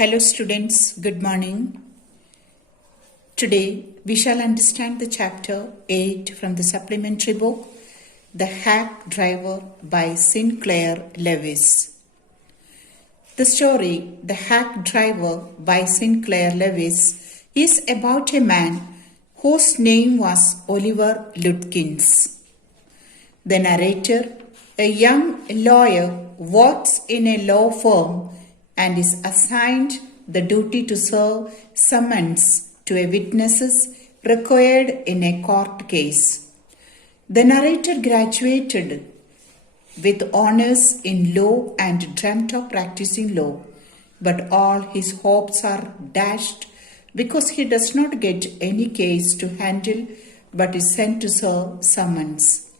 Hello students, good morning. Today we shall understand the chapter 8 from the supplementary book, The Hack Driver by Sinclair Lewis. The story, The Hack Driver by Sinclair Lewis, is about a man whose name was Oliver Lutkins. The narrator, a young lawyer, works in a law firm and is assigned the duty to serve summons to a witnesses required in a court case. The narrator graduated with honors in law and dreamt of practicing law, but all his hopes are dashed because he does not get any case to handle but is sent to serve summons.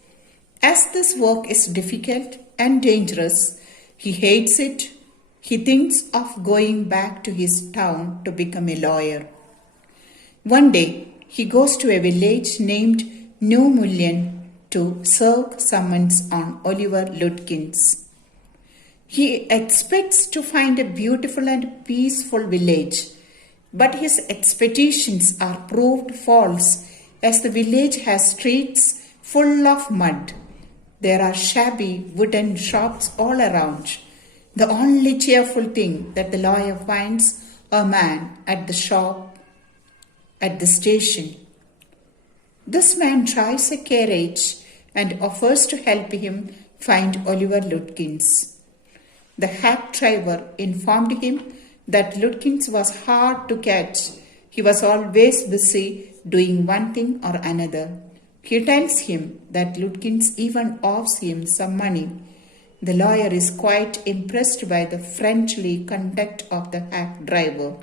As this work is difficult and dangerous, he hates it. He thinks of going back to his town to become a lawyer. One day, he goes to a village named New Mullion to serve summons on Oliver Lutkins. He expects to find a beautiful and peaceful village, but his expectations are proved false as the village has streets full of mud. There are shabby wooden shops all around. The only cheerful thing that the lawyer finds a man at the shop at the station. This man drives a carriage and offers to help him find Oliver Lutkins. The hack driver informed him that Lutkins was hard to catch. He was always busy doing one thing or another. He tells him that Lutkins even owes him some money. The lawyer is quite impressed by the friendly conduct of the hack driver.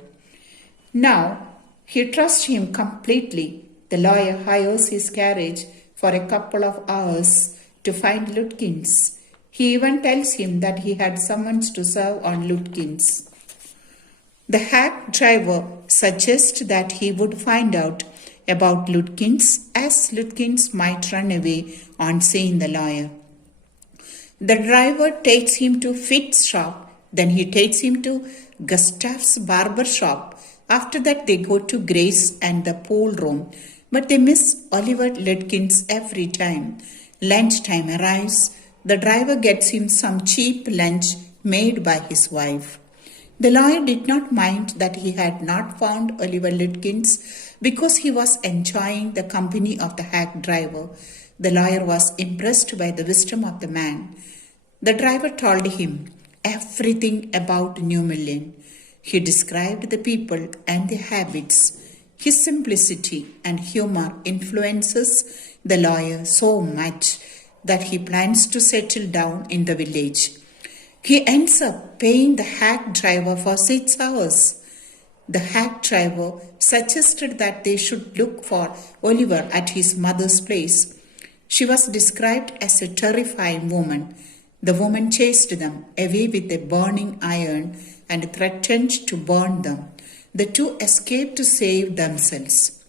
Now, he trusts him completely. The lawyer hires his carriage for a couple of hours to find Lutkins. He even tells him that he had summons to serve on Lutkins. The hack driver suggests that he would find out about Lutkins, as Lutkins might run away on seeing the lawyer. The driver takes him to Fitz's shop, then he takes him to Gustav's barber shop. After that they go to Grace and the pool room, but they miss Oliver Lutkins every time. Lunchtime arrives. The driver gets him some cheap lunch made by his wife. The lawyer did not mind that he had not found Oliver Lutkins because he was enjoying the company of the hack driver. The lawyer was impressed by the wisdom of the man. The driver told him everything about New Mullion. He described the people and their habits. His simplicity and humor influences the lawyer so much that he plans to settle down in the village. He ends up paying the hack driver for 6 hours. The hack driver suggested that they should look for Oliver at his mother's place. She was described as a terrifying woman. The woman chased them away with a burning iron and threatened to burn them. The two escaped to save themselves.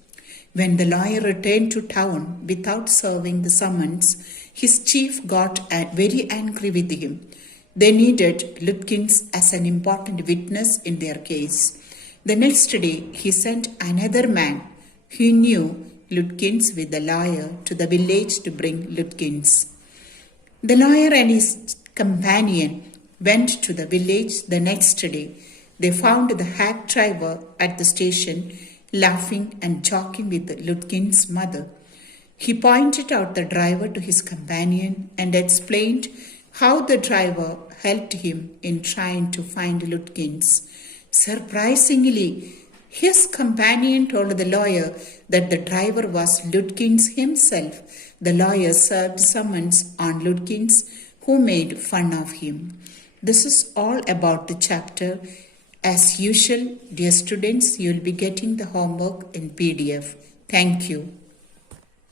When the lawyer returned to town without serving the summons, his chief got very angry with him. They needed Lutkins as an important witness in their case. The next day, he sent another man who knew Lutkins with the lawyer to the village to bring Lutkins. The lawyer and his companion went to the village the next day. They found the hack driver at the station, laughing and joking with Lutkins' mother. He pointed out the driver to his companion and explained how the driver helped him in trying to find Lutkins. Surprisingly, his companion told the lawyer that the driver was Lutkins himself. The lawyer served summons on Lutkins, who made fun of him. This is all about the chapter. As usual, dear students, you will be getting the homework in PDF. Thank you.